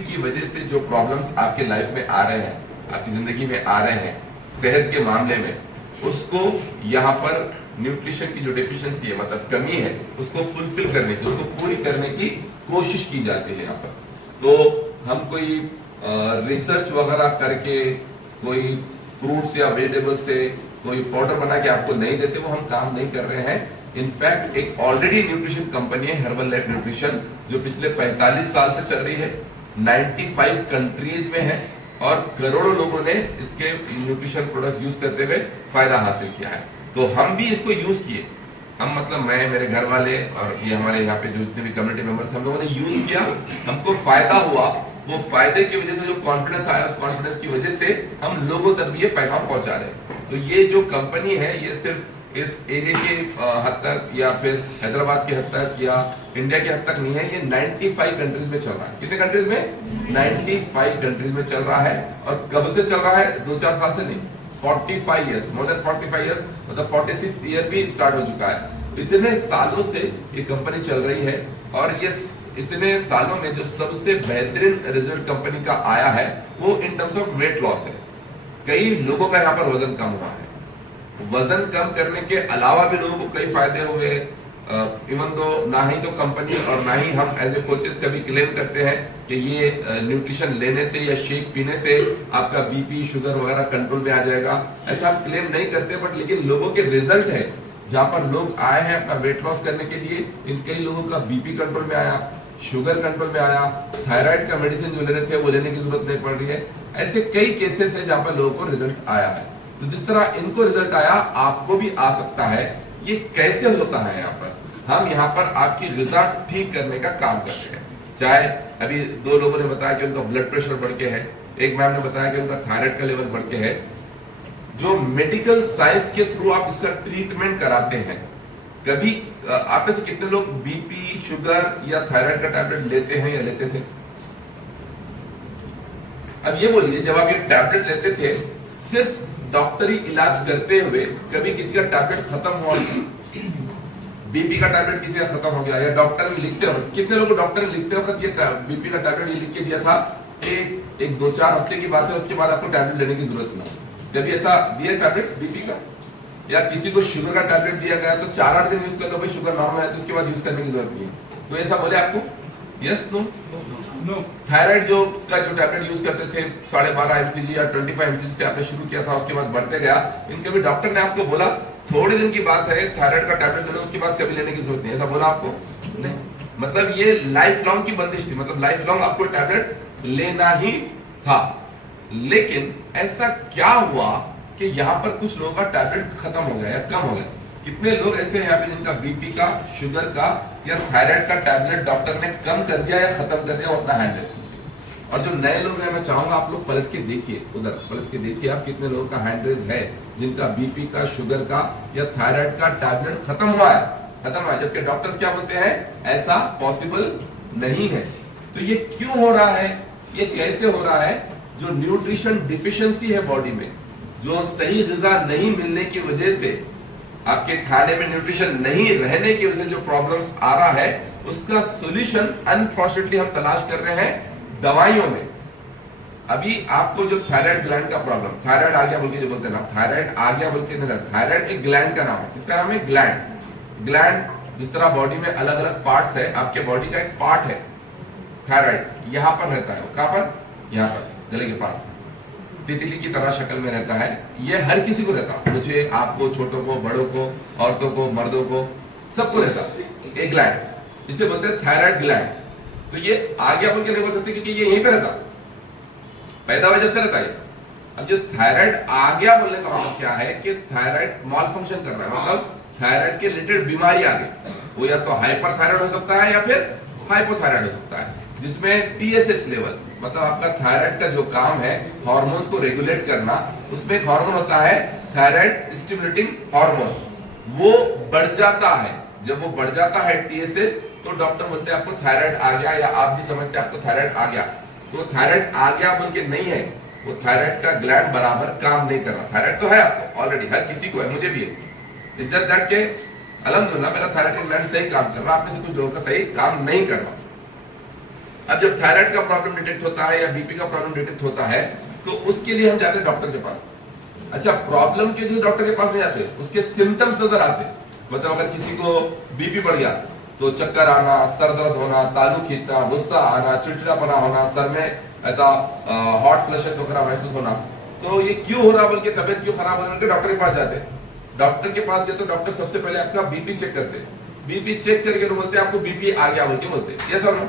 की वजह से जो प्रॉब्लम्स आपके लाइफ में आ रहे हैं, आपकी जिंदगी में आ रहे हैं सेहत के मामले में, उसको यहाँ पर न्यूट्रिशन की जो डेफिशिएंसी है, मतलब कमी है, उसको फुलफिल करने की, उसको पूरी करने की कोशिश की जाती है यहाँ पर। तो हम कोई रिसर्च वगैरह करके कोई फ्रूट्स या वेजिटेबल से कोई पाउडर बना के आपको नहीं देते, वो हम काम नहीं कर रहे हैं। इनफैक्ट एक ऑलरेडी न्यूट्रिशन कंपनी है हर्बल लाइफ न्यूट्रिशन, जो पिछले 45 साल से चल रही है, 95 कंट्रीज में है और करोड़ों लोगों ने इसके न्यूट्रिशन प्रोडक्ट्स यूज करते हुए फायदा हासिल किया है। तो हम भी इसको यूज किए, हम मतलब मैं, मेरे घर वाले और ये हमारे यहाँ पे जो जितने भी कम्युनिटी मेंबर्स, हम लोगों ने यूज किया, हमको फायदा हुआ। वो फायदे की वजह से जो कॉन्फिडेंस आया, उस कॉन्फिडेंस की वजह से हम लोगों तक भी ये पैगाम पहुंचा रहे हैं। तो ये जो कंपनी है, ये सिर्फ इस एरिया के हद तक या फिर हैदराबाद के हद तक या इंडिया के हद तक नहीं है, ये 95 कंट्रीज में चल रहा है। कितने कंट्रीज में? 95 कंट्रीज में चल रहा है। और कब से चल रहा है? 2-4 साल से नहीं, 45 ईयर्स, मोर देन 45 ईयर्स, मतलब 46 ईयर भी स्टार्ट हो चुका है। इतने सालों से ये कंपनी चल रही है और ये इतने सालों में जो सबसे बेहतरीन रिजल्ट कंपनी का आया है वो in terms of weight loss है। कई लोगों का यहाँ पर वजन कम हुआ है। वजन कम करने के अलावा भी लोगों को कई फायदे हुए। इवन दो ना ही तो कंपनी और ना ही हम एज ए कोचेस कभी क्लेम करते हैं कि ये न्यूट्रिशन लेने से या शेक पीने से आपका बीपी शुगर वगैरह कंट्रोल में आ जाएगा, ऐसा हम क्लेम नहीं करते। बट लेकिन लोगों के रिजल्ट है, जहां पर लोग आए हैं अपना वेट लॉस करने के लिए, इन कई लोगों का बीपी कंट्रोल में आया, शुगर कंट्रोल में आया, थायराइड का मेडिसिन जो ले रहे थे वो लेने की जरूरत नहीं पड़ रही है। ऐसे कई केसेस है जहां पर लोगों को रिजल्ट आया है। तो जिस तरह इनको रिजल्ट आया, आपको भी आ सकता है। ये कैसे होता है? यहाँ पर हम यहाँ पर आपकी ग़िज़ा ठीक करने का काम करते हैं। चाहे अभी 2 लोगों ने बताया कि उनका ब्लड प्रेशर बढ़ के है, एक मैम ने बताया कि उनका थायराइड का लेवल बढ़ के है। जो मेडिकल साइंस के थ्रू आप इसका ट्रीटमेंट कराते हैं, कभी आप में से कितने लोग बीपी, शुगर या थायराइड का टैबलेट लेते हैं या लेते थे? अब ये बोलिए, जब आप ये टैबलेट लेते थे, सिर्फ डॉक्टरी इलाज करते हुए कभी किसी का टैबलेट खत्म हुआ? बीपी का टैबलेट किसी का खत्म हो गया या डॉक्टर ने लिखते वक्त, कितने लोगों को डॉक्टर ने लिखते वक्त ये बीपी का टैबलेट ये लिख के दिया था कि एक 2-4 हफ्ते की बात है, उसके बाद आपको टैबलेट लेने की जरूरत नहीं? जब ऐसा दिया टैबलेट बीपी का, या किसी को शुगर का टैबलेट दिया गया तो 4-8 दिन यूज कर लो भाई, शुगर नॉर्मल है तो उसके बाद यूज करने की जरूरत नहीं है, तो ऐसा बोले आपको? Yes, no? थायराइड जो टैबलेट यूज करते थे 12.5 mcg या 25 mcg से आपने शुरू किया था, उसके बाद बढ़ते गया, इनके भी डॉक्टर ने आपको बोला थोड़े दिन की बात है, थायराइड का टैबलेट ले लो, उसके बाद कभी लेने की जरूरत नहीं, ऐसा बोला आपको? नहीं। मतलब ये लाइफ लॉन्ग की बंदिश थी, मतलब लाइफ लॉन्ग आपको टैबलेट लेना ही था। लेकिन ऐसा क्या हुआ कि यहाँ पर कुछ लोगों का टैबलेट खत्म हो गया या कम हो गया? कितने लोग ऐसे हैं यहाँ पे जिनका बीपी का, शुगर का या थायराइड का टैबलेट डॉक्टर ने कम कर दिया या खत्म कर दिया? अपना हैंड रेस कीजिए। और जो नए लोग हैं, मैं चाहूंगा आप लोग पलट के देखिए, उधर पलट के देखिए आप कितने लोगों का हैंड रेस है जिनका बीपी का, शुगर का या थायराइड का टैबलेट खत्म हुआ है, खत्म हुआ है, जबकि डॉक्टर्स क्या बोलते हैं? ऐसा पॉसिबल नहीं है। तो ये क्यों हो रहा है? ये कैसे हो रहा है? जो न्यूट्रिशन डिफिशियंसी है बॉडी में, जो सही ग़िज़ा नहीं मिलने की वजह से, आपके खाने में न्यूट्रिशन नहीं रहने की वजह से जो प्रॉब्लम्स आ रहा है, उसका सॉल्यूशन अनफॉर्चुनेटली हम तलाश कर रहे हैं दवाइयों में। अभी आपको जो थायराइड ग्लैंड का प्रॉब्लम, थायराइड आ गया बोल के जो बोलते हैं ना, थायराइड आ गया बोल के नहीं, थायराइड एक ग्लैंड का नाम है। किसका नाम है? ग्लैंड। ग्लैंड जिस तरह बॉडी में अलग अलग पार्ट्स है, आपके बॉडी का एक पार्ट है थायराइड, यहां पर रहता है। कहां पर? यहां पर, गले के पास, तितली की तरह शक्ल में रहता है। ये हर किसी को रहता है, मुझे, आपको, छोटों को, बड़ों को, औरतों को, मर्दों को, सबको रहता है एक ग्लैंड, जिसे बोलते हैं थायराइड ग्लैंड। तो ये आ गया बोल के नहीं बोल सकते क्योंकि ये यहीं पे रहता, पैदा हुआ जब से रहता है। अब जो थायराइड आ गया बोलने का मतलब क्या है कि थायराइड मॉल फंक्शन कर रहा है, मतलब थायराइड के रिलेटेड बीमारी आ गई। वो या तो हाइपर थायराइड हो सकता है या फिर हाइपोथायराइड हो सकता है, जिसमें TSH लेवल, मतलब आपका थायराइड का जो काम है हार्मोन्स को रेगुलेट करना, उसमें एक हार्मोन होता है थायराइड स्टिमुलेटिंग हार्मोन, वो बढ़ जाता है। जब वो बढ़ जाता है TSH, तो डॉक्टर बोलते हैं आपको थायराइड आ गया, या आप भी समझते हैं आपको थायराइड आ गया। तो थायराइड आ गया बोल के नहीं है, वो थायराइड का ग्लैंड बराबर काम नहीं कर रहा। थायराइड तो है आपको ऑलरेडी, हर किसी को है, मुझे भी है। इट्स जस्ट दैट के अल्हम्दुलिल्लाह मेरा थायराइड का ग्लैंड सही काम कर रहा है, आप में से कुछ लोगों का सही काम नहीं कर रहा। अब जब थायराइड का प्रॉब्लम डिटेक्ट होता है या बीपी का प्रॉब्लम डिटेक्ट होता है तो उसके लिए हम जाते हैं डॉक्टर के पास। अच्छा, प्रॉब्लम के जो डॉक्टर के पास नहीं जाते, उसके सिम्टम्स नजर आते। मतलब अगर किसी को बीपी बढ़ गया तो चक्कर आना, सर दर्द होना, तालू खींचना, गुस्सा आना, चिड़चिड़ापना होना, सर में ऐसा हॉट फ्लशेस वगैरह महसूस होना, तो ये क्यों हो रहा, बल्कि तबियत क्यों खराब हो रहा है, डॉक्टर के पास जाते हैं। डॉक्टर के पास गए तो डॉक्टर सबसे पहले आपका बीपी चेक करते हैं। बीपी चेक करके तो बोलते हैं आपको बीपी आ गया बोल के बोलते हैं, यस और नो?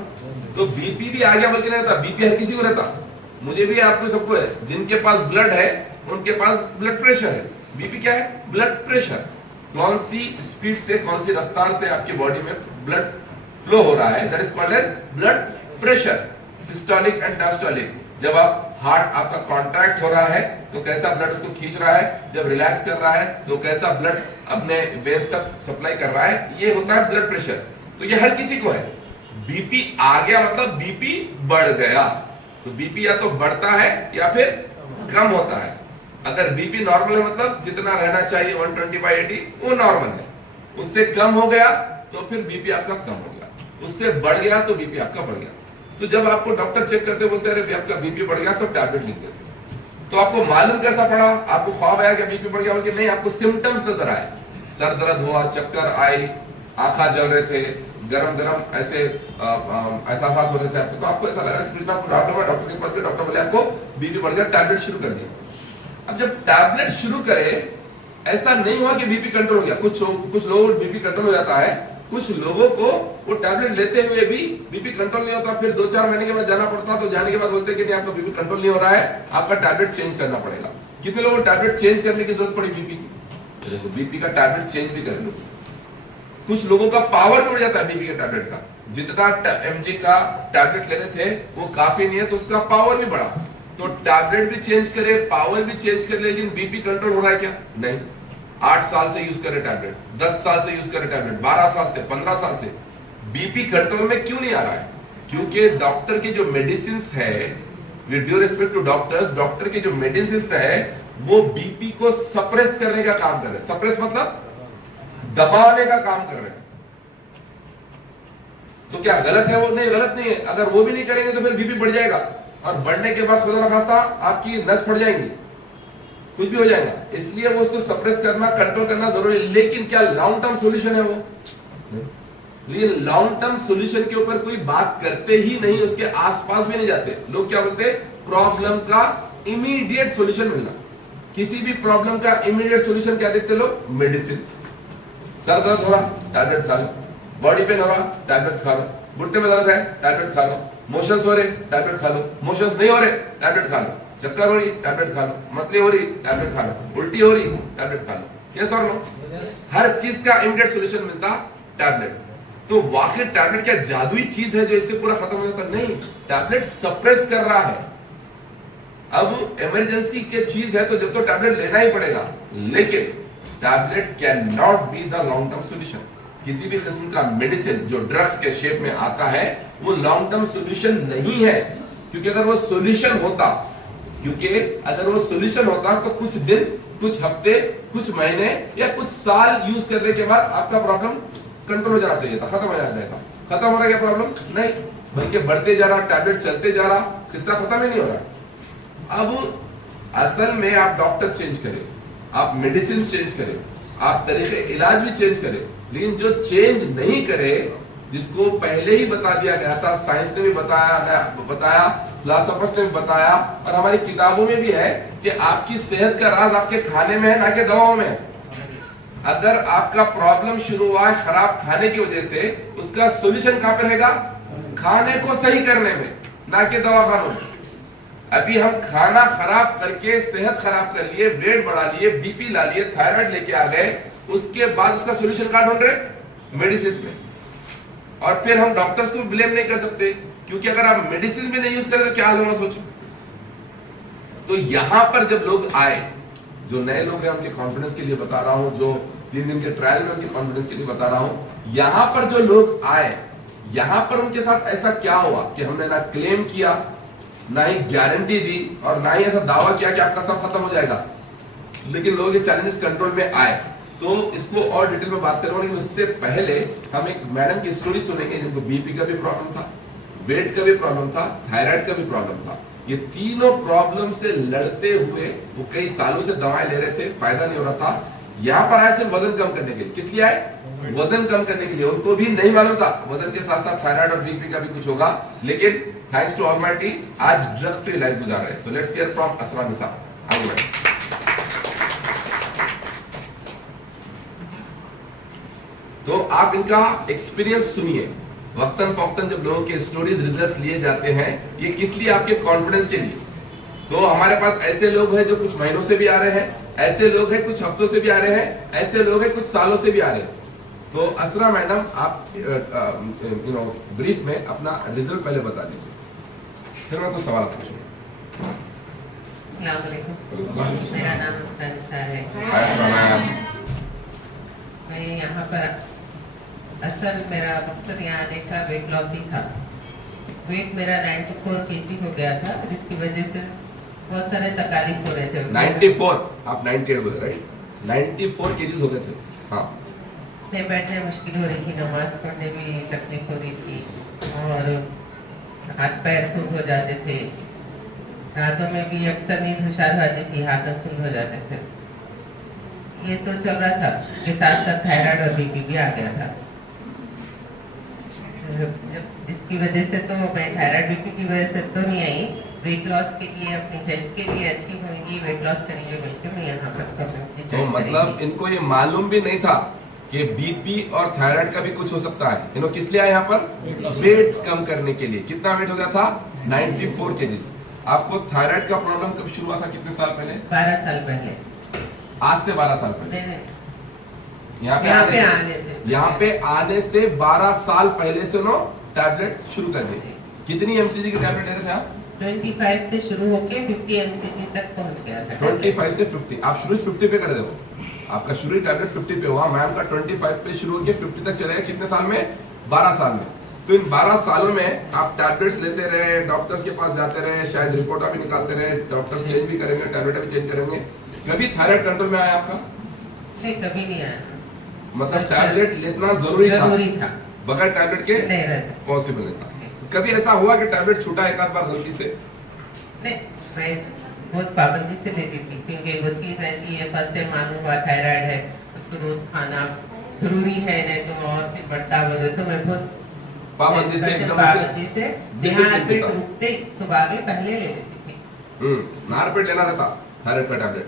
तो बीपी भी आ गया बोल के नहीं रहता, बीपी हर किसी को रहता, मुझे भी, आपको, सबको है। जिनके पास ब्लड है उनके पास ब्लड प्रेशर है। बीपी क्या है? Blood pressure. कौन सी स्पीड से, कौन सी रफ्तार से आपकी बॉडी में ब्लड फ्लो हो रहा है, that is called as blood pressure, systolic and diastolic. जब आप हार्ट आपका कॉन्ट्रैक्ट हो रहा है तो कैसा ब्लड उसको खींच रहा है, जब रिलैक्स कर रहा है तो कैसा ब्लड अपने वेन्स तक सप्लाई कर रहा है, ये होता है ब्लड प्रेशर। तो ये हर किसी को है। बीपी आ गया मतलब बीपी बढ़ गया, तो बीपी या तो बढ़ता है या फिर कम होता है। अगर बीपी नॉर्मल है मतलब जितना रहना चाहिए 120/80 वो नॉर्मल है, उससे कम हो गया तो फिर बीपी आपका कम हो गया, उससे बढ़ गया तो बीपी आपका बढ़ गया। तो जब आपको डॉक्टर चेक करते बोलते हैं अरे आपका बीपी बढ़ गया तो टैबलेट लिख देते। तो आपको मालूम कैसा पड़ा? आपको ख्वाब आया कि बीपी बढ़ गया बोल के? नहीं, आपको सिम्टम्स नजर आए, सर दर्द हुआ, चक्कर आई, आंखा जल रहे थे, गरम गरम ऐसे एहसास हो रहे थे आपको, तो आपको ऐसा लगा कि डॉक्टर के पास गए, डॉक्टर बोले आपको बीपी बढ़ गया, टैबलेट शुरू कर दिया। अब जब टैबलेट शुरू करे, ऐसा नहीं हुआ कि बीपी कंट्रोल हो गया। कुछ लोगों को बीपी कंट्रोल हो जाता है, कुछ लोगों को वो टैबलेट लेते हुए भी बीपी कंट्रोल नहीं होता, फिर 2-4 महीने के बाद जाना पड़ता, तो जाने के बाद बोलते हैं कि नहीं आपका बीपी कंट्रोल नहीं हो रहा है, आपका टैबलेट चेंज करना पड़ेगा। कितने लोगों को टैबलेट चेंज करने की जरूरत पड़ी बीपी की? देखो, बीपी का टैबलेट चेंज भी कर लो। कुछ लोगों का पावर बढ़ जाता है बीपी के टैबलेट का, जितना mg का टैबलेट लेने थे वो काफी नहीं है तो उसका पावर भी बढ़ा, तो टैबलेट भी चेंज करे, पावर भी चेंज करे, लेकिन बीपी कंट्रोल हो रहा है क्या? नहीं। 8 साल से यूज करे टैबलेट, 10 साल से यूज करे टैबलेट, 12 साल से, 15 साल से, बीपी कंट्रोल में क्यों नहीं आ रहा है? क्योंकि डॉक्टर की जो मेडिसिन है, with due respect to doctors, doctor की जो मेडिसिन है वो बीपी को सप्रेस करने का काम कर रहे हैं। सप्रेस मतलब दबाने का काम कर रहे हैं। तो क्या गलत है वो? नहीं, गलत नहीं है। अगर वो भी नहीं करेंगे तो फिर बीपी बढ़ जाएगा और बढ़ने के बाद खुदा न खास्ता आपकी नस फट जाएंगी, कुछ भी हो जाएगा। इसलिए वो उसको सप्रेस करना, कंट्रोल करना जरूरी है। लेकिन क्या लॉन्ग टर्म सॉल्यूशन है वो? लेकिन लॉन्ग टर्म सॉल्यूशन के ऊपर कोई बात करते ही नहीं, उसके आसपास भी नहीं जाते। लोग क्या बोलते हैं? प्रॉब्लम का इमीडिएट सॉल्यूशन मिलना। किसी भी प्रॉब्लम का इमीडिएट सॉल्यूशन क्या देखते लोग? मेडिसिन। सर दर्द हो रहा, टैबलेट खा लो, बॉडी पेन हो रहा, टैबलेट खा लो, घुटने में दर्द है, टैबलेट खा लो, मोशंस हो रहे, टैबलेट खा लो, मोशंस नहीं हो रहे, टैबलेट खा लो, चक्कर हो रही, टैबलेट खा लो, मतली हो रही, टैबलेट खा लो, उल्टी हो रही, टैबलेट खा लो। यस और नो? हर चीज का इमीडिएट सॉल्यूशन मिलता टैबलेट। तो वाकई टैबलेट क्या जादुई चीज है जो इससे पूरा खत्म हो जाता? नहीं, टैबलेट सप्रेस कर रहा है। अब इमरजेंसी के चीज है तो जब तो टैबलेट लेना ही पड़ेगा, लेकिन tablet can not be the long term solution. किसी भी किस्म का मेडिसिन जो ड्रग्स के शेप में आता है वो लॉन्ग टर्म सॉल्यूशन नहीं है। क्योंकि अगर वो सॉल्यूशन होता तो कुछ दिन, कुछ हफ्ते, कुछ महीने या कुछ साल यूज करने के बाद आपका प्रॉब्लम कंट्रोल हो जाना चाहिए था, खत्म हो जाना था। खत्म हो रहा है क्या प्रॉब्लम? नहीं, बल्कि बढ़ते जा रहा, टैबलेट चलते जा रहा, किस्सा खत्म ही नहीं हो रहा। अब असल में आप डॉक्टर चेंज करें, आप मेडिसिन चेंज करें, आप तरीके इलाज भी चेंज करें, लेकिन जो चेंज नहीं करे, जिसको पहले ही बता दिया गया था, साइंस ने भी बताया, फिलोसोफर्स ने भी बताया, और हमारी किताबों में भी है कि आपकी सेहत का राज आपके खाने में है, ना कि दवाओं में। अगर आपका प्रॉब्लम शुरू हुआ है खराब खाने की वजह से, उसका सॉल्यूशन कहां पे रहेगा? खाने को सही करने में, ना कि दवाखानों में। अभी हम खाना खराब करके सेहत खराब कर लिए, वेट बढ़ा लिए, बीपी ला लिए, थायराइड लेके आ गए, उसके बाद उसका सॉल्यूशन कहां ढूंढ रहे? मेडिसिन में। और फिर हम डॉक्टर्स को ब्लेम नहीं कर सकते, क्योंकि अगर आप मेडिसिन भी नहीं यूज करें तो क्या हाल होगा सोचो। तो यहां पर जब लोग आए, जो नए लोग हैं उनके कॉन्फिडेंस के लिए बता रहा हूं, जो 3 दिन के ट्रायल में उनके कॉन्फिडेंस के लिए बता रहा हूं, यहां पर जो लोग आए, यहां पर उनके साथ ऐसा क्या हुआ कि हमने ना क्लेम किया, ना ही गारंटी दी, और ना ही ऐसा दावा किया कि आपका सब खत्म हो जाएगा, लेकिन लोग ये चैलेंजेस कंट्रोल में आए। तो इसको और डिटेल में बात करूंगा, लेकिन उससे पहले हम एक मैडम की स्टोरी सुनेंगे जिनको बीपी का भी प्रॉब्लम था, वेट का भी प्रॉब्लम था, थायराइड का भी प्रॉब्लम था। ये तीनों प्रॉब्लम से लड़ते हुए वो कई सालों से दवाएं ले रहे थे, फायदा नहीं हो रहा था। यहाँ पर आए सिर्फ वजन कम करने के लिए। किस लिए आए? वजन कम करने के लिए। उनको भी नहीं मालूम था वजन के साथ साथ थायराइड और बीपी का भी कुछ होगा, लेकिन थैंक्स टू ऑलमाइटी आज ड्रग फ्री लाइफ गुजार रहे हैं। सो लेट्स हियर फ्रॉम असरा निसा। आगे बढ़े। तो आप इनका एक्सपीरियंस सुनिए। वक्तन फौक्तन जब लोगों के स्टोरीज रिजल्ट्स लिए जाते हैं, ये किस लिए? आपके कॉन्फिडेंस के लिए। तो हमारे पास ऐसे लोग हैं जो कुछ महीनों से भी आ रहे हैं, ऐसे लोग हैं कुछ हफ्तों से भी आ रहे हैं, ऐसे लोग हैं कुछ सालों से भी आ रहे हैं। तो असरा मैडम, आप ब्रीफ में अपना रिजल्ट पहले बता दीजिए, फिर मैं तो सवाल पूछूंगा। अस्सलाम वालेकुम, मेरा नाम असरा निसा है। मैं यहाँ पर असल मेरा मकसद यहाँ आने का वेट लॉस ही था। वेट मेरा 94 kg हो गया था, जिसकी वजह से बहुत सारे तकलीफ हो रहे थे। 94, आप 98 बोले राइट? 94 केजीज हो गए थे। हाँ, मैं बैठने में मुश्किल हो रही थी, नमाज पढ़ने में तकलीफ हो रही थी, और हाथ पैर सुन्न हो जाते थे। रातों में भी अक्सर नींद हुशार आती थी, हाथ सुन्न हो जाते थे। ये तो चल रहा था, इसके साथ साथ थायराइड और बीपी भी आ गया था। जब इसकी वजह से तो मैं थायराइड बीपी की वजह से तो नहीं आई, वेट लॉस के लिए, अपनी हेल्थ के लिए अच्छी होंगी, वेट लॉस करेंगे बल्कि मैं यहाँ पर। तो मतलब इनको ये मालूम भी नहीं था कि बीपी और थायराइड का भी कुछ हो सकता है। इन्हों किस लिए आए यहाँ पर? वेट कम करने के लिए। कितना वेट हो गया था? 94 केजीज। आपको थायराइड का प्रॉब्लम कब शुरू हुआ था? कितने साल पहले? 12 साल पहले। आज से 12 साल पहले? यहाँ पे आने से 12 साल पहले से उन्होंने टैबलेट शुरू कर दी। कितनी एमसीजी की टैबलेट ले रहे थे आप? 25 से शुरू होके 50 एमसीजी तक पहुंच गया था। 25 से 50। आप शुरू 50 पे कर दो। आपका शुरू टैबलेट 50 पे हुआ, मैम का 25 पे शुरू होकर 50 तक चलेगा। कितने साल में? 12 साल में। तो इन 12 सालों में आप टैबलेट्स लेते रहे, डॉक्टर्स के पास जाते रहे, शायद रिपोर्ट भी निकालते रहे, डॉक्टर्स चेंज भी करेंगे, टैबलेट भी चेंज करेंगे। कभी थायराइड कंट्रोल में आया आपका? नहीं, कभी नहीं आया। मतलब टैबलेट लेना जरूरी था, बगैर टैबलेट के नहीं पॉसिबल नहीं था। कभी ऐसा हुआ कि टैबलेट छूटा एक आध बार गलती से? नहीं, मैं बहुत पाबंदी से लेती थी, क्योंकि वो चीज ऐसी है, फर्स्ट टाइम मालूम हुआ थायराइड है, उसको रोज खाना जरूरी है, नहीं तो और फिर बढ़ता बोले। तो मैं बहुत पाबंदी से नारपेट रुकते सुबह के पहले ले लेती थी। नारपेट लेना रहता थायराइड का टैबलेट।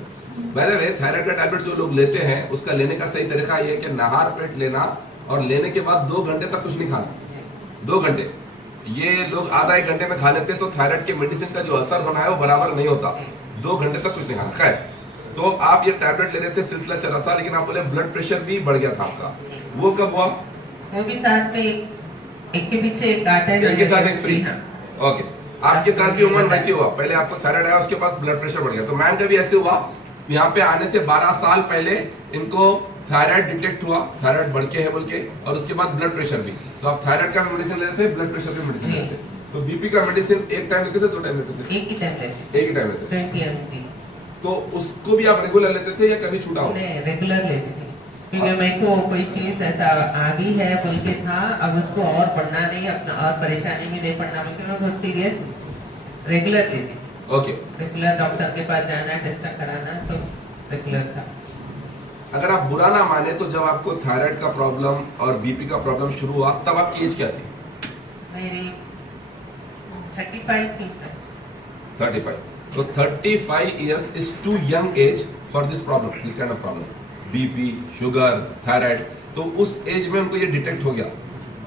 मैंने थायराइड का टैबलेट जो लोग लेते हैं, उसका लेने का सही तरीका ये है कि नहार पेट लेना, और लेने के बाद 2 घंटे तक कुछ नहीं खाना। 2 घंटे। ये लोग आधा 1 घंटे में खा लेते हैं, तो थायराइड के मेडिसिन का जो असर होना है वो बराबर नहीं होता। 2 घंटे तक कुछ नहीं खाना। खैर, तो आप ये टैबलेट ले रहे थे, सिलसिला चला था, लेकिन आप बोले ब्लड प्रेशर भी बढ़ गया था आपका। वो कब हुआ? वो भी साथ में एक के पीछे एक आता है, एक के साथ एक फ्री। ओके, आपके साथ भी उम्र वैसे हुआ। पहले आपको थायराइड आया, उसके बाद ब्लड प्रेशर बढ़ गया। तो मैम का भी ऐसे हुआ। यहाँ पे आने से 12 साल पहले इनको थायराइड डिटेक्ट हुआ, थायराइड बढ़ के है बोल के, और उसके बाद ब्लड प्रेशर भी। तो आप थायराइड का मेडिसिन लेते थे, ब्लड प्रेशर का मेडिसिन लेते थे। तो बीपी का मेडिसिन एक टाइम लेते थे, 2 टाइम लेते थे? एक ही टाइम लेते। एक ही टाइम लेते थे। 20 mg। तो उसको भी आप रेगुलर लेते थे या कभी छूटा हो? नहीं, रेगुलर लेते थे, क्योंकि मेरे को कोई चीज ऐसा आ गई है बोल के था, अब उसको और पढ़ना नहीं, अपना और परेशानी में नहीं पढ़ना बोल के मैं बहुत सीरियस रेगुलर लेती। ओके, रेगुलर डॉक्टर के पास जाना, टेस्ट कराना, तो रेगुलर था। अगर आप बुरा ना माने तो जब आपको थायराइड का प्रॉब्लम और बीपी का प्रॉब्लम शुरू हुआ, तब आपकी एज क्या थी? मेरी 35 थी सर। 35। तो 35 years is too young age for this problem, this kind of problem. BP, sugar, thyroid. तो उस एज में उनको ये डिटेक्ट हो गया,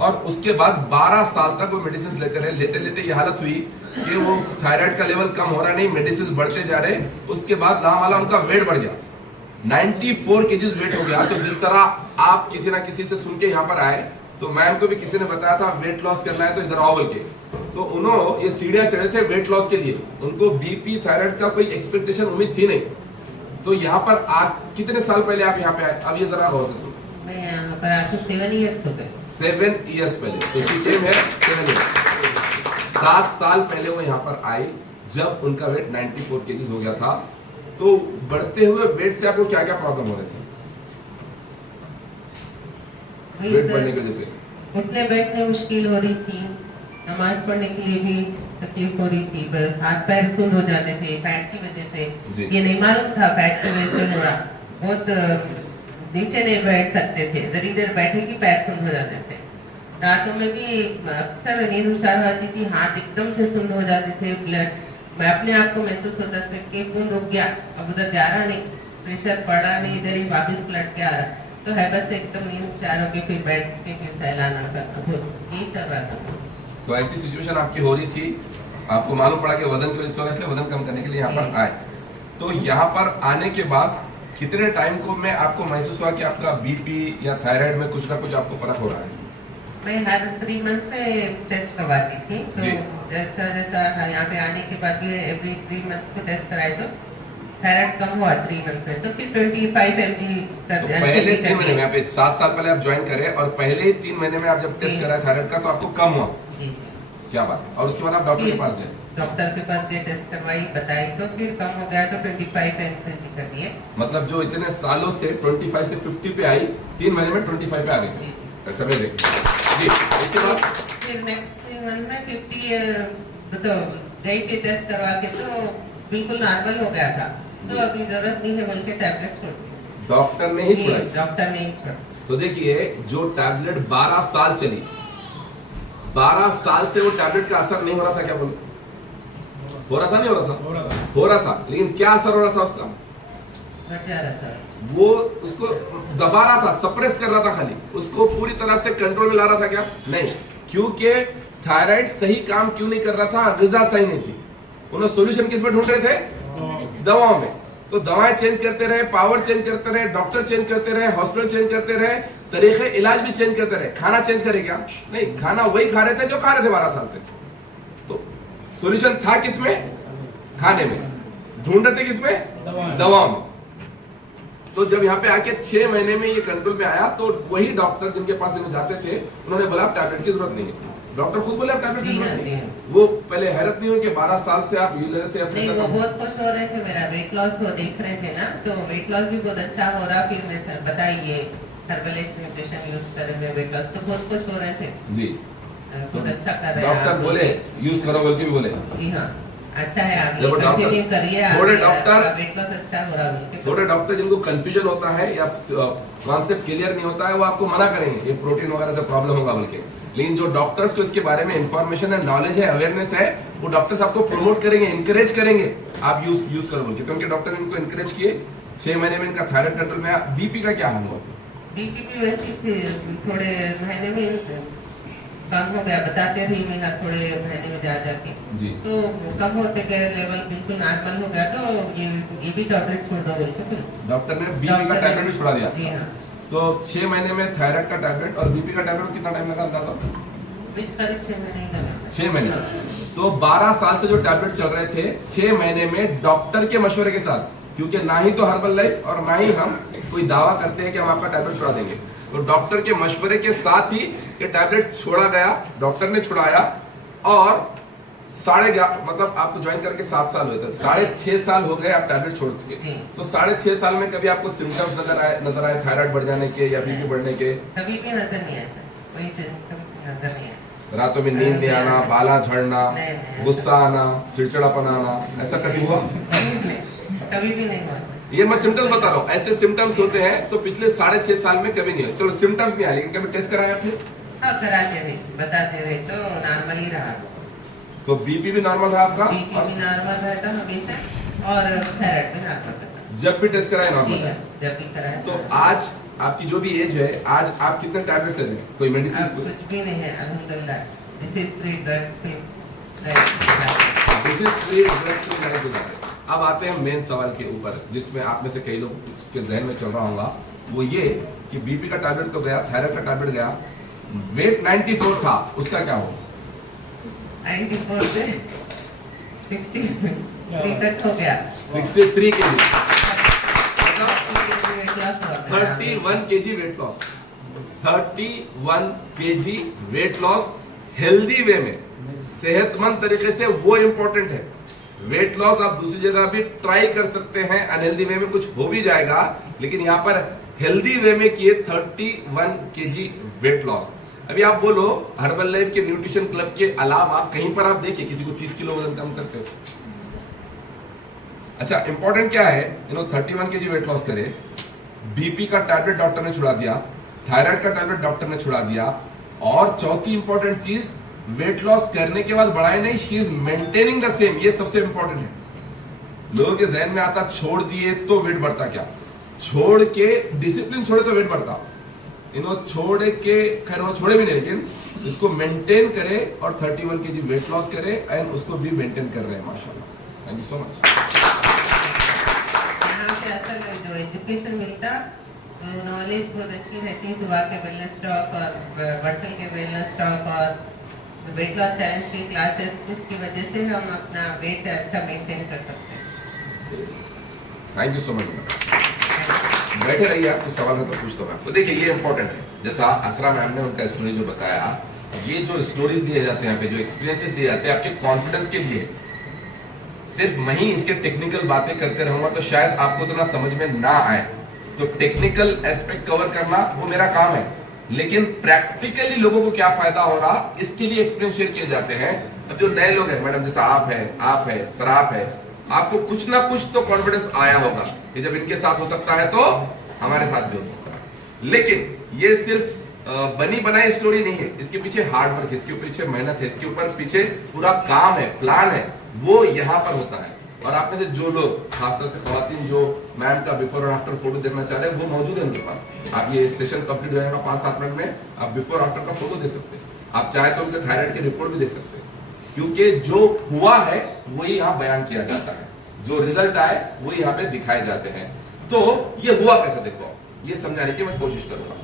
और उसके बाद 12 साल तक वो मेडिसिन लेते रहे। लेते लेते ये हालत हुई कि वो थायराइड का लेवल कम हो रहा नहीं, मेडिसिन बढ़ते जा रहे। उसके बाद लामाला उनका वेट बढ़ गया, 94 केजीज वेट हो गया। तो जिस तरह आप किसी ना किसी से सुन के यहाँ पर आए, तो मैम को भी किसी ने बताया था वेट लॉस करना है तो इधर आओ बोल के, तो उन्होंने ये सीढ़ियां चढ़े थे वेट लॉस के लिए। उनको बीपी, थायराइड का कोई एक्सपेक्टेशन, उम्मीद थी नहीं। तो यहाँ पर आज कितने साल पहले आप यहाँ पे आए? अब ये जरा गौर से सुनो। मैं यहाँ पर आके 7 years हो गए। 7 years पहले, तो शी केम है 7 years। 7 साल पहले वो यहाँ पर आए, जब उनका वेट 94 केजीज हो गया था। तो बढ़ते हुए वेट से आपको क्या क्या प्रॉब्लम हो रहे थे? वेट बढ़ने की वजह से उठने बैठने मुश्किल हो रही थी, नमाज पढ़ने के लिए भी तकलीफ हो रही थी, बस हाथ पैर सुन्न हो जाते थे फैट की वजह से। जी। ये नहीं मालूम था फैट की वजह से हो रहा, बहुत नीचे नहीं बैठ सकते थे, जरी देर बैठे कि पैर सुन्न हो जाते थे। रातों में भी अक्सर नींद हुशार होती थी, हाथ एकदम से सुन्न हो जाते थे, ब्लड मैं अपने आप को महसूस होता था कि खून रुक गया, अब उधर जा रहा नहीं, प्रेशर पड़ा नहीं, इधर ही वापस ब्लड के आ रहा, तो है बस एकदम नींद हुशार होके फिर बैठ के फिर सहलाना करना, यही चल रहा था। तो ऐसी सिचुएशन आपकी हो रही थी, आपको मालूम पड़ा कि वजन की वजह से हो रहा है, इसलिए वजन कम करने के लिए यहाँ पर आए। तो यहाँ पर आने के बाद कितने टाइम को में आपको महसूस हुआ कि आपका बीपी या थायराइड में कुछ ना कुछ आपको फर्क हो रहा है? मैं हर 3 मंथ में टेस्ट करवाती थी, तो जी। जैसा जैसा यहाँ पे आने के बाद भी एवरी 3 मंथ को टेस्ट कराए तो थायराइड कम हुआ 3 मंथ में, तो फिर 25 mg तो पहले 3 महीने में, आप 7 साल पहले आप ज्वाइन करें और पहले ही 3 महीने में आप जब टेस्ट जी। कराए थायराइड का तो आपको कम हुआ। जी। क्या बात है। और उसके बाद आप डॉक्टर के पास गए? डॉक्टर के पास गए, टेस्ट करवाई, बताई, तो फिर कम हो गया तो 25 mg कर दिए। मतलब जो इतने सालों से 25 से 50 पे आई, 3 महीने में 25 पे आ गई थी। ऐसा नहीं देखिए जी। इसके बाद फिर नेक्स्ट मंथ में 50 तो गई पे टेस्ट करवा के तो बिल्कुल नॉर्मल हो गया था, तो अभी जरूरत नहीं है बोल के टैबलेट छोड़ दी। डॉक्टर ने ही छुड़ाई। डॉक्टर ने ही छोड़ा। तो देखिए, जो टैबलेट 12 साल चली, 12 साल से वो टैबलेट का असर नहीं हो रहा था, क्या बोले? हो रहा था, नहीं हो रहा था? हो रहा था, लेकिन क्या असर हो रहा था उसका? घट जा रहा था। वो उसको दबा रहा था, सप्रेस कर रहा था, खाली उसको पूरी तरह से कंट्रोल में ला रहा था क्या? नहीं, क्योंकि थायराइड सही काम क्यों नहीं कर रहा था? ग़िज़ा सही नहीं थी। उन्होंने सॉल्यूशन किस में ढूंढ रहे थे? दवाओं में। तो दवाएं चेंज करते रहे, पावर चेंज करते रहे, डॉक्टर चेंज करते रहे, हॉस्पिटल चेंज करते रहे, तरीके इलाज भी चेंज करते रहे। खाना चेंज करे क्या? नहीं, खाना वही खा रहे थे जो खा रहे थे 12 साल से। तो सॉल्यूशन था किसमें? खाने में। ढूंढ रहे थे किसमें? दवाओं में। तो जब यहाँ पे आके 6 महीने में ये कंट्रोल में आया, तो वही डॉक्टर जिनके पास इन्हें जाते थे, उन्होंने बोला टैबलेट की जरूरत नहीं है। डॉक्टर खुद बोले टैबलेट की जरूरत नहीं है। वो पहले हैरत नहीं हुई कि 12 साल से आप ये ले रहे थे अपने नहीं, वो साथ? बहुत खुश हो रहे थे, मेरा वेट लॉस को देख रहे थे ना, तो वेट लॉस भी बहुत अच्छा हो रहा। फिर मैं बताइए हर्बलेक्स न्यूट्रिशन यूज करेंगे, वेट लॉस, तो बहुत खुश हो रहे थे जी। बहुत अच्छा कर रहे हैं डॉक्टर आप। बोले यूज करो, बोल के भी बोले। जी हाँ, अच्छा है, आप देखो डॉक्टर, कंटिन्यू करिए, थोड़े आपका डॉक्टर, वेट लॉस अच्छा हो रहा बोल के। थोड़े डॉक्टर जिनको कंफ्यूजन होता है या कॉन्सेप्ट क्लियर नहीं होता है, वो आपको मना करेंगे ये प्रोटीन वगैरह से प्रॉब्लम होगा बोल के। लेकिन जो डॉक्टर्स को इसके बारे में इंफॉर्मेशन है, नॉलेज है, अवेयरनेस है, वो डॉक्टर्स आपको प्रमोट करेंगे, इंकरेज करेंगे, आप यूज करो बोल के। तो उनके डॉक्टर ने इनको इंकरेज किए। 6 महीने में इनका थायराइड कंट्रोल में आया। बीपी का क्या हाल हुआ? बीपी भी वैसे ही थे, थोड़े महीने में कम हो गया, बताते रही मैं थोड़े महीने में जा जाके, जी। तो कम होते गए, लेवल बिल्कुल नॉर्मल हो गया। तो ये भी टैबलेट छोड़ दो बोल के डॉक्टर ने बीपी का टैबलेट भी छुड़ा दिया। जी हाँ। तो 6 महीने में थायराइड का टैबलेट और बीपी का टैबलेट कितना टाइम लगा अंदाजा? बीच करीब 6 महीने ही लगा। 6 महीने। तो 12 साल से जो टैबलेट चल रहे थे, 6 महीने में डॉक्टर के मशवरे के साथ, क्योंकि ना ही तो हर्बल लाइफ और ना ही हम कोई दावा करते हैं कि हम आपका टैबलेट छुड़ा देंगे, तो डॉक्टर के मशवरे के साथ ही ये टैबलेट छोड़ा गया, डॉक्टर ने छुड़ाया। और 11.5 मतलब आपको ज्वाइन करके 7 साल हुए थे, 6.5 साल हो गए आप टैबलेट छोड़ चुके। तो 6.5 साल में कभी आपको सिम्टम्स नजर आए थायराइड बढ़ जाने के या बीपी बढ़ने के? कभी भी नजर नहीं आया, कोई सिम्टम्स नजर नहीं आया। रातों में नींद नहीं आना, बाला झड़ना, नहीं। गुस्सा आना, चिड़चिड़ापन आना, ऐसा कभी हुआ? कभी भी नहीं हुआ। ये मैं सिम्टम्स बता रहा हूँ, ऐसे सिम्टम्स होते हैं तो पिछले 6.5 साल में कभी नहीं हुए। चलो सिम्टम्स नहीं आए, लेकिन कभी टेस्ट कराया आपने? हाँ, कराते रहे, बताते रहे, तो नॉर्मल ही रहा। तो बीपी भी नॉर्मल रहा आपका? बीपी भी नॉर्मल रहता हमेशा, और थायराइड भी नॉर्मल रहता। जब भी टेस्ट कराया नॉर्मल है? जब भी कराया। तो आज आपकी जो भी एज है, आज आप कितने टैबलेट्स ले रहे हैं? कोई मेडिसिन? कुछ भी नहीं है, अल्हम्दुलिल्लाह। This is free drug free. This is free drug free. अब आते हैं मेन सवाल के ऊपर, जिसमें आप में से कई लोग के जहन में चल रहा होगा, वो ये कि बीपी का टैबलेट तो गया, थायराइड का टैबलेट गया, वेट 94 था, उसका क्या हो? 94 से 63 तक हो गया। 63 के लिए 31 31 kg weight loss. 31 kg weight loss healthy way में, सेहतमंद तरीके से, वो इंपॉर्टेंट है। वेट लॉस आप दूसरी जगह भी ट्राई कर सकते हैं, अनहेल्दी वे में कुछ हो भी जाएगा, लेकिन यहाँ पर हेल्दी वे में किए 31 kg वेट लॉस। अभी आप बोलो हर्बल लाइफ के न्यूट्रिशन क्लब के अलावा कहीं पर आप देखिए किसी को 30 किलो वजन कम करते हो। अच्छा, इंपॉर्टेंट क्या है, 31 kg वेट लॉस करे, बीपी का टैबलेट डॉक्टर ने छुड़ा दिया, थायराइड का टैबलेट डॉक्टर ने छुड़ा दिया, और चौथी इंपॉर्टेंट चीज, वेट लॉस करने के बाद बढ़ाए नहीं, she is maintaining the same. ये सबसे इंपॉर्टेंट है। लोगों के जहन में आता छोड़ दिए तो वेट बढ़ता, क्या छोड़ के डिसिप्लिन छोड़े तो वेट बढ़ता। छोड़ के, खैर वो छोड़े भी नहीं, लेकिन इसको मेंटेन करे और 31 kg वेट लॉस करे एंड उसको भी मेंटेन कर रहे हैं माशाल्लाह। Thank you so much. यहाँ से असल जो एजुकेशन मिलता, नॉलेज बहुत अच्छी रहती, सुबह के वेलनेस टॉक और वर्सल के वेलनेस टॉक और वेट लॉस चैलेंज की क्लासेस, जिसकी वजह से हम अपना वेट अच्छा मेंटेन कर सकते हैं। Thank you so much. बैठे रहिए, आप कुछ सवाल है तो पूछता हूँ आपको। देखिए ये इंपॉर्टेंट है, जैसा असरा मैम ने उनका स्टोरी जो बताया, ये जो स्टोरीज दिए जाते हैं यहाँ पे, जो एक्सपीरियंसेस दिए जाते हैं आपके कॉन्फिडेंस के लिए, सिर्फ मैं ही इसके टेक्निकल बातें करते रहूंगा तो शायद आपको इतना समझ में ना आए। तो टेक्निकल एस्पेक्ट कवर करना वो मेरा काम है, लेकिन प्रैक्टिकली लोगों को क्या फायदा हो रहा इसके लिए एक्सपीरियंस शेयर किए जाते हैं। अब जो नए लोग हैं, मैडम जैसा आप है, सर आप है, आपको कुछ ना कुछ तो कॉन्फिडेंस आया होगा कि जब इनके साथ हो सकता है तो हमारे साथ भी हो सकता है। लेकिन ये सिर्फ बनी बनाई स्टोरी नहीं है, इसके पीछे हार्ड वर्क है, इसके पीछे मेहनत है, इसके ऊपर पीछे पूरा काम है, प्लान है, वो यहाँ पर होता है। और आप में से जो लोग, खासतौर से खवातीन जो मैम का बिफोर और आफ्टर फोटो देखना चाह रहे हैं, वो मौजूद है उनके पास। आप ये सेशन कंप्लीट हो जाएगा 5-7 मिनट में, आप बिफोर आफ्टर का फोटो देख सकते हैं। आप चाहे तो उनके थायराइड की रिपोर्ट भी देख सकते हैं, क्योंकि जो हुआ है वही यहाँ बयान किया जाता है, जो रिजल्ट आए वो यहाँ पे दिखाए जाते हैं। तो ये हुआ कैसे, देखो ये समझाने की मैं कोशिश करूंगा।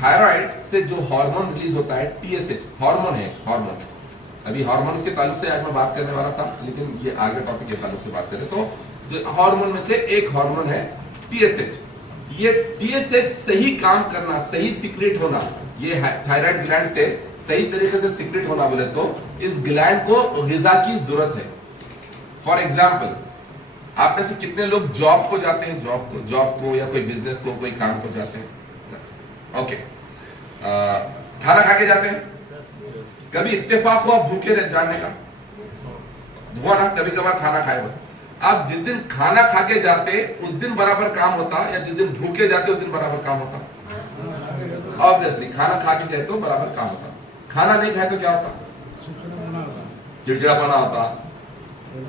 थायराइड से जो हार्मोन रिलीज होता है, TSH हार्मोन है, हार्मोन। अभी हार्मोन्स के ताल्लुक से आज मैं बात करने वाला था, लेकिन ये आगे टॉपिक के ताल्लुक से बात करें तो जो हार्मोन में से एक हार्मोन है TSH। ये TSH सही काम करना, सही सीक्रेट होना, ये थायराइड ग्लैंड से सही तरीके से सीक्रेट होना बोले तो इस ग्लैंड को ग़िज़ा की जरूरत है। फॉर एग्जाम्पल, आप में से कितने लोग जॉब को जाते हैं, जॉब को या कोई बिजनेस को, कोई काम को जाते हैं? ओके। खाना खा के जाते हैं? कभी इत्तेफाक हुआ भूखे जाने का? हुआ ना, कभी कभार खाना खाए हुए। आप जिस दिन खाना खा के जाते उस दिन बराबर काम होता, या जिस दिन भूखे जाते उस दिन बराबर काम होता? ऑब्वियसली खाना खा के गए तो बराबर काम होता, खाना नहीं खाए तो क्या होता? चिड़चिड़ापना होता,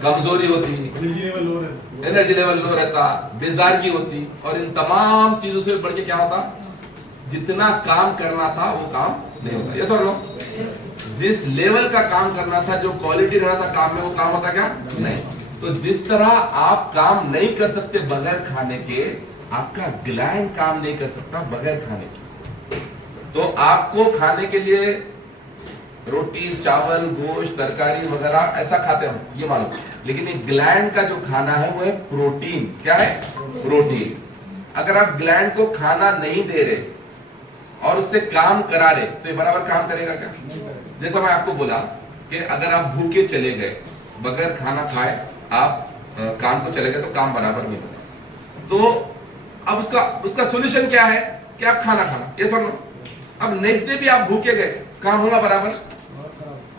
कमजोरी होती, एनर्जी लेवल लो रहता, बेजारगी होती, और इन तमाम चीजों से बढ़ के क्या होता? जितना काम करना था वो काम नहीं होता। यस और नो? जिस लेवल का काम करना था, जो क्वालिटी रहना था काम में, वो काम होता क्या? नहीं। तो जिस तरह आप काम नहीं कर सकते बगैर खाने के, आपका ग्लैंड काम नहीं कर सकता बगैर खाने के। तो आपको खाने के लिए रोटी, चावल, गोश्त, तरकारी वगैरह ऐसा खाते हो, ये मालूम, लेकिन एक ग्लैंड का जो खाना है वो है प्रोटीन। क्या है? प्रोटीन। अगर आप ग्लैंड को खाना नहीं दे रहे और उससे काम करा रहे तो ये बराबर काम करेगा क्या? जैसा मैं आपको बोला कि अगर आप भूखे चले गए, बगैर खाना खाए आप काम को चले गए तो काम बराबर नहीं होगा। तो अब उसका सोल्यूशन क्या है कि आप खाना खाना। ये सुनो, अब नेक्स्ट डे भी आप भूखे गए, काम होगा बराबर?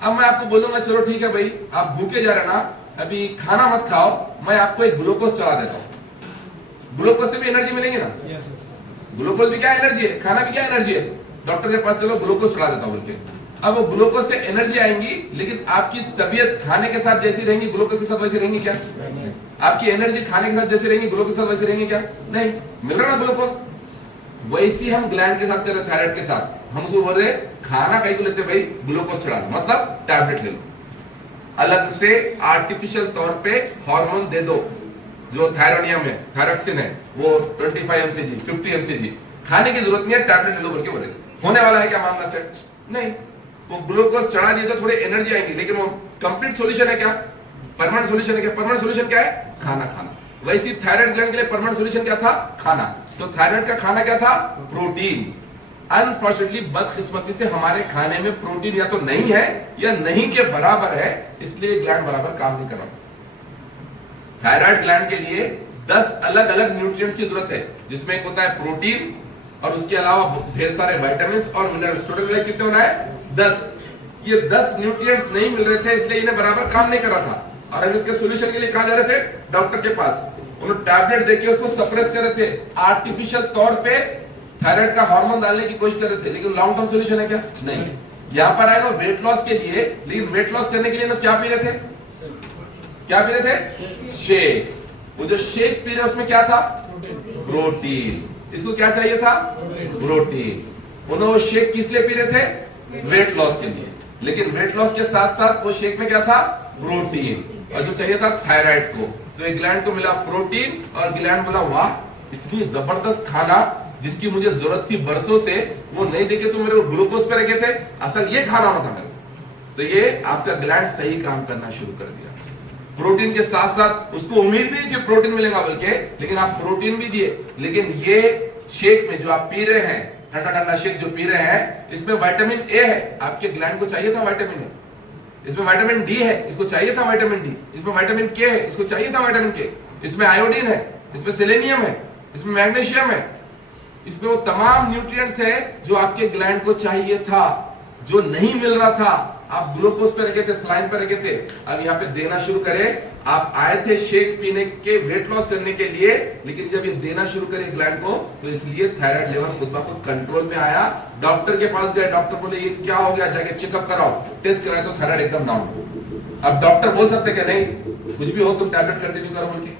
अब मैं आपको बोलूंगा चलो ठीक है भाई, आप भूखे जा रहे ना, अभी खाना मत खाओ, मैं आपको एक ग्लूकोज चढ़ा देता हूं। ग्लूकोज से भी एनर्जी मिलेगी ना? ग्लूकोज भी क्या एनर्जी है, खाना भी क्या एनर्जी है। डॉक्टर के पास चलो ग्लूकोज चढ़ा देता हूं बोल के, अब वो ग्लूकोज से एनर्जी आएंगी, लेकिन आपकी तबीयत खाने के साथ जैसी रहेंगी ग्लूकोज के साथ वैसी रहेंगी क्या? आपकी एनर्जी खाने के साथ जैसी रहेंगी ग्लूकोज के साथ वैसी रहेंगी क्या? नहीं। मिल रहा ना ग्लूकोज? वैसी हम ग्लैंड के साथ चले, थायराइड के साथ हम उसको बोल रहे खाना कहीं को लेते भाई, ग्लूकोज चढ़ा, मतलब टैबलेट ले लो, अलग से आर्टिफिशियल तौर पे हार्मोन दे दो। जो थायरोनियम है, थायरोक्सिन है, वो 25 mcg 50 mcg खाने की जरूरत नहीं है, टैबलेट ले लो बोल के बोले। होने वाला है क्या मामला सेट? नहीं। वो ग्लूकोज चढ़ा दिए तो थोड़ी एनर्जी आएगी, लेकिन वो कंप्लीट सॉल्यूशन है क्या? परमानेंट सॉल्यूशन है क्या? परमानेंट सॉल्यूशन क्या है? खाना खाना। वैसे थायराइड ग्लैंड के लिए परमानेंट सॉल्यूशन क्या था? खाना। तो थायराइड का खाना क्या था? प्रोटीन। अनफॉर्चुनेटली बदकिस्मती से हमारे खाने में प्रोटीन या तो नहीं है या नहीं के बराबर है, इसलिए ग्लैंड बराबर काम नहीं कर रहा। थायराइड ग्लैंड के लिए 10 अलग अलग न्यूट्रिएंट्स की जरूरत है, जिसमें एक होता है प्रोटीन, और उसके अलावा ढेर सारे विटामिन और मिनरल्स। टोटल मिला कितने होना है? 10। ये 10 न्यूट्रिएंट्स नहीं मिल रहे थे, इसलिए इन्हें बराबर काम नहीं कर रहा था, और हम इसके सॉल्यूशन के लिए कहां जा रहे थे? डॉक्टर के पास। उन्होंने टैबलेट देके उसको सप्रेस कर रहे थे, आर्टिफिशियल तौर पे थायराइड का हार्मोन डालने की कोशिश कर रहे थे, लेकिन लॉन्ग टर्म सॉल्यूशन है क्या? नहीं। यहां पर आए ना वेट लॉस के लिए, लेकिन वेट लॉस करने के लिए ना क्या पी रहे थे? क्या पी रहे थे? शेक। वो जो शेक पी रहे उसमें क्या था? प्रोटीन। इसको क्या चाहिए था? प्रोटीन। उन्होंने वो शेक किस लिए पी रहे थे? वेट लॉस के लिए। लेकिन वेट लॉस के साथ साथ वो शेक में क्या था? प्रोटीन। और जो चाहिए था थायराइड को, तो एक ग्लैंड को मिला प्रोटीन, और ग्लैंड बोला वाह इतनी जबरदस्त खाना जिसकी मुझे जरूरत थी बरसों से, वो नहीं देके तो मेरे को ग्लूकोज पे रखे थे, असल ये खाना होना था मेरे को। तो ये आपका ग्लैंड सही काम करना शुरू कर दिया। प्रोटीन के साथ साथ उसको उम्मीद भी थी कि प्रोटीन मिलेगा बल्कि, लेकिन आप प्रोटीन भी दिए, लेकिन ये शेक में जो आप पी रहे हैं, ठंडा ठंडा शेक जो पी रहे हैं, इसमें विटामिन ए है, आपके ग्लैंड को चाहिए था विटामिन ए। इसमें विटामिन डी है, इसको चाहिए था विटामिन डी। इसमें विटामिन के है, इसको चाहिए था विटामिन के। इसमें आयोडीन है, इसमें सेलेनियम है, इसमें मैग्नीशियम है, इसमें वो तमाम न्यूट्रिएंट्स है जो आपके ग्लैंड को चाहिए था, जो नहीं मिल रहा था। आप ग्लूकोज पे रखे थे, सलाइन पे रखे थे, अब यहाँ पे देना शुरू करें। आप आए थे शेक पीने के वेट लॉस करने के लिए, लेकिन जब ये देना शुरू करे ग्लैंड को, तो इसलिए थायराइड लेवल खुद ब खुद कंट्रोल में आया। डॉक्टर के पास गए, डॉक्टर बोले ये क्या हो गया, जाके चेकअप कराओ, टेस्ट कराए तो थायराइड एकदम डाउन हो। अब डॉक्टर बोल सकते कि नहीं कुछ भी हो तुम टैबलेट कंटिन्यू करो बोल के।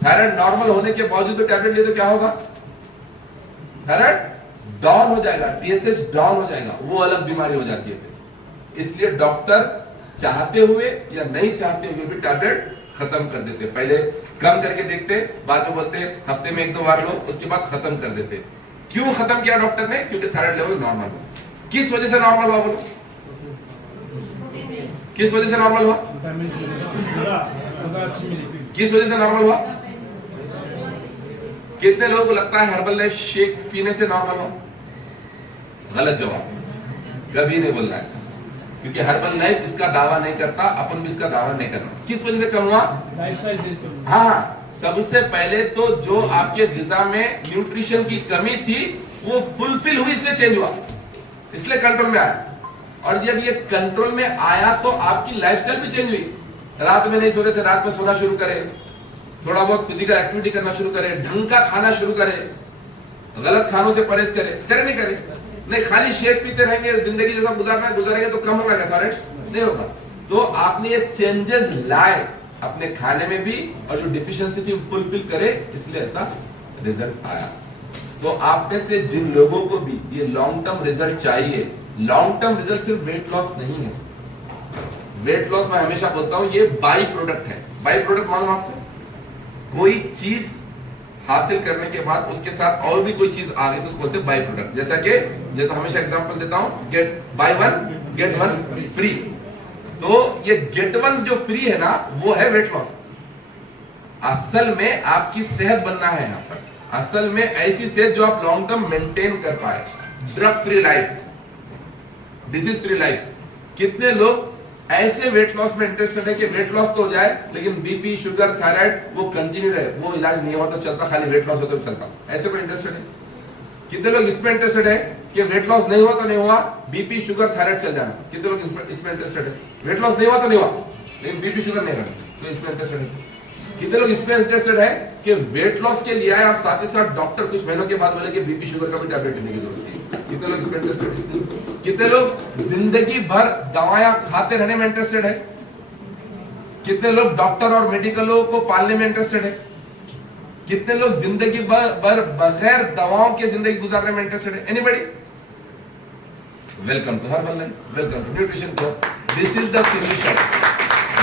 थायराइड नॉर्मल होने के बावजूद भी टैबलेट लिए तो क्या होगा? थायराइड डाउन हो जाएगा, टीएसएच डाउन हो जाएगा, वो अलग बीमारी हो जाती है। इसलिए डॉक्टर चाहते हुए या नहीं चाहते हुए भी टैबलेट खत्म कर देते। पहले कम करके देखते, बाद में बोलते हफ्ते में 1-2 बार लो, उसके बाद खत्म कर देते। क्यों खत्म किया डॉक्टर ने? क्योंकि थायराइड लेवल नॉर्मल हुआ। किस वजह से नॉर्मल हुआ बोलो? किस वजह से नॉर्मल हुआ? किस वजह से नॉर्मल हुआ? कितने लोगों को लगता है हर्बल लाइफ शेक पीने से नॉर्मल हुआ? गलत जवाब, कभी नहीं बोलना ऐसा, क्योंकि हर्बल लाइफ इसका दावा नहीं करता, अपन भी इसका दावा नहीं करना। किस वजह से कम हुआ? हाँ, सबसे पहले तो जो आपके ग़िज़ा में न्यूट्रिशन की कमी थी वो फुलफिल हुई, इसलिए चेंज हुआ, इसलिए कंट्रोल में आया। और जब ये कंट्रोल में आया तो आपकी लाइफस्टाइल भी चेंज हुई। रात में नहीं सोते थे, रात में सोना शुरू करें, थोड़ा बहुत फिजिकल एक्टिविटी करना शुरू करें, ढंग का खाना शुरू करें, गलत खानों से परहेज करें। करे नहीं करे? नहीं, खाली शेक पीते रहेंगे, जिंदगी जैसा गुजारेंगे तो कम होगा क्या थायराइड? नहीं होगा। तो आपने ये चेंजेस लाए अपने खाने में भी, और जो डिफिशियंसी थी फुलफिल करे, इसलिए ऐसा रिजल्ट आया। तो आप में से जिन लोगों को भी ये लॉन्ग टर्म रिजल्ट चाहिए, लॉन्ग टर्म रिजल्ट सिर्फ वेट लॉस नहीं है। वेट लॉस मैं हमेशा बोलता हूं ये बाई प्रोडक्ट है। बाई प्रोडक्ट मालूम आपको? कोई चीज हासिल करने के बाद उसके साथ और भी कोई चीज आ गई तो उसको बोलते हैं बाई प्रोडक्ट। जैसा हमेशा एग्जांपल देता हूं, get buy one get one free. तो ये गेट वन जो फ्री है ना, वो है वेट लॉस। असल में आपकी सेहत बनना है यहाँ पर, असल में ऐसी सेहत जो आप लॉन्ग टर्म मेंटेन कर पाए, drug free life, disease free life. कितने लोग ऐसे वेट लॉस में इंटरेस्टेड है कि वेट लॉस तो हो जाए लेकिन बीपी, शुगर, थायराइड वो कंटिन्यू रहे, वो इलाज नहीं हुआ तो चलता, खाली वेट लॉस हो तो चलता, ऐसे कोई इंटरेस्टेड है? कितने लोग इसमें इंटरेस्टेड है कि वेट लॉस नहीं हुआ तो नहीं हुआ, बीपी, शुगर, थायराइड चल जाना? कितने लोग इसमें इंटरेस्टेड है? वेट लॉस नहीं हुआ तो नहीं हुआ, लेकिन बीपी, शुगर नहीं रहा तो इसमें इंटरेस्टेड है? कितने लोग इसमें इंटरेस्टेड है कि वेट लॉस के लिए आए और साथ ही साथ डॉक्टर कुछ महीनों के बाद बोले कि बीपी, शुगर का भी टैबलेट लेने की जरूरत है? कितने लोग इसमें इंटरेस्टेड है? कितने लोग जिंदगी भर दवाएं खाते रहने में इंटरेस्टेड है? कितने लोग डॉक्टर और मेडिकलों को पालने में इंटरेस्टेड है? कितने लोग जिंदगी भर बगैर दवाओं के जिंदगी गुजारने में इंटरेस्टेड है? Anybody? Welcome to Herbalife, welcome to nutrition club. This is the solution.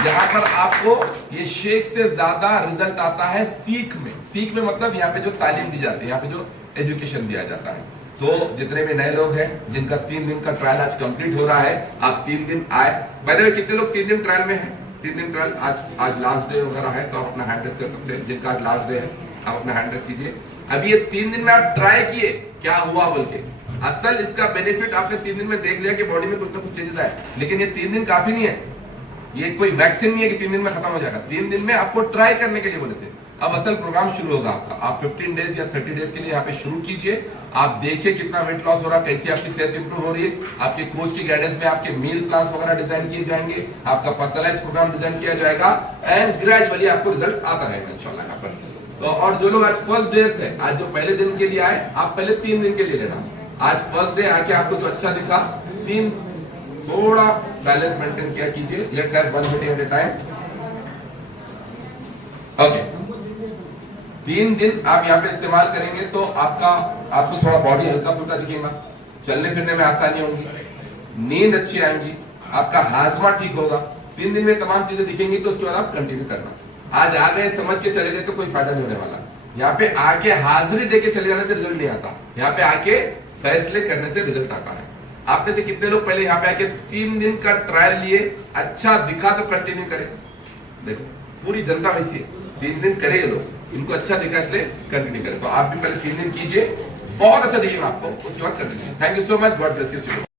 यहाँ पर आपको ये शेक से ज्यादा रिजल्ट आता है सीख में। सीख में मतलब यहाँ पे जो तालीम दी जाती है, यहाँ पे जो एजुकेशन दिया जाता है। तो जितने भी नए लोग हैं जिनका 3 दिन का ट्रायल आज कंप्लीट हो रहा है, आप 3 दिन आए। बाय द वे कितने लोग 3 दिन ट्रायल में हैं? 3 दिन ट्रायल, आज लास्ट डे वगैरह है तो आप अपना हैंड रेस कर सकते हैं। जिनका आज लास्ट डे है आप अपना हैंड रेस कीजिए। अभी ये 3 दिन में आप ट्राई किए क्या हुआ बोल के, असल इसका बेनिफिट आपने 3 दिन में देख लिया कि बॉडी में कुछ ना कुछ चेंजेस आए। लेकिन ये 3 दिन काफी नहीं है, ये कोई वैक्सीन नहीं है कि 3 दिन में खत्म हो जाएगा। 3 दिन में आपको ट्राई करने के लिए बोले थे। अब असल प्रोग्राम शुरू होगा आपका। आप 15 डेज या 30 डेज के लिए यहाँ पे शुरू कीजिए। आप देखिए कितना वेट लॉस हो रहा है, कैसी आपकी सेहत इंप्रूव हो रही है। आपके कोच की गाइडेंस में आपके मील प्लान वगैरह डिजाइन किए जाएंगे, आपका पर्सनलाइज प्रोग्राम डिजाइन किया जाएगा एंड ग्रेजुअली आपको रिजल्ट आता रहेगा इंशाल्लाह यहाँ पर। तो और जो लोग आज फर्स्ट डे से, आज जो पहले दिन के लिए आए, आप पहले 3 दिन के लिए लेना। आज फर्स्ट डे आके आपको जो अच्छा दिखा, 3 थोड़ा साइलेंस मेंटेन किया कीजिए। Let's have 1 meeting at a time. Okay, 3 दिन आप यहाँ पे इस्तेमाल करेंगे तो आपको थोड़ा बॉडी हल्का फुल्का दिखेगा, चलने फिरने में आसानी होगी, नींद अच्छी आएगी, आपका हाजमा ठीक होगा। 3 दिन में तमाम चीजें दिखेंगी तो उसके बाद आप कंटिन्यू करना। आज आ गए समझ के चले गए तो कोई फायदा नहीं होने वाला। यहाँ पे आके हाजिरी देके चले जाने से रिजल्ट नहीं आता, यहाँ पे आके फैसले करने से रिजल्ट आता है। आप में से कितने लोग पहले यहाँ पे आके 3 दिन का ट्रायल लिए, अच्छा दिखा तो कंटिन्यू करें? देखो पूरी जनता वैसी है, 3 दिन करेंगे लोग, इनको अच्छा दिखा इसलिए कंटिन्यू करें। तो आप भी पहले 3 दिन कीजिए, बहुत अच्छा दिखेगा आपको, उसके बाद continue. Thank you so much, God bless you.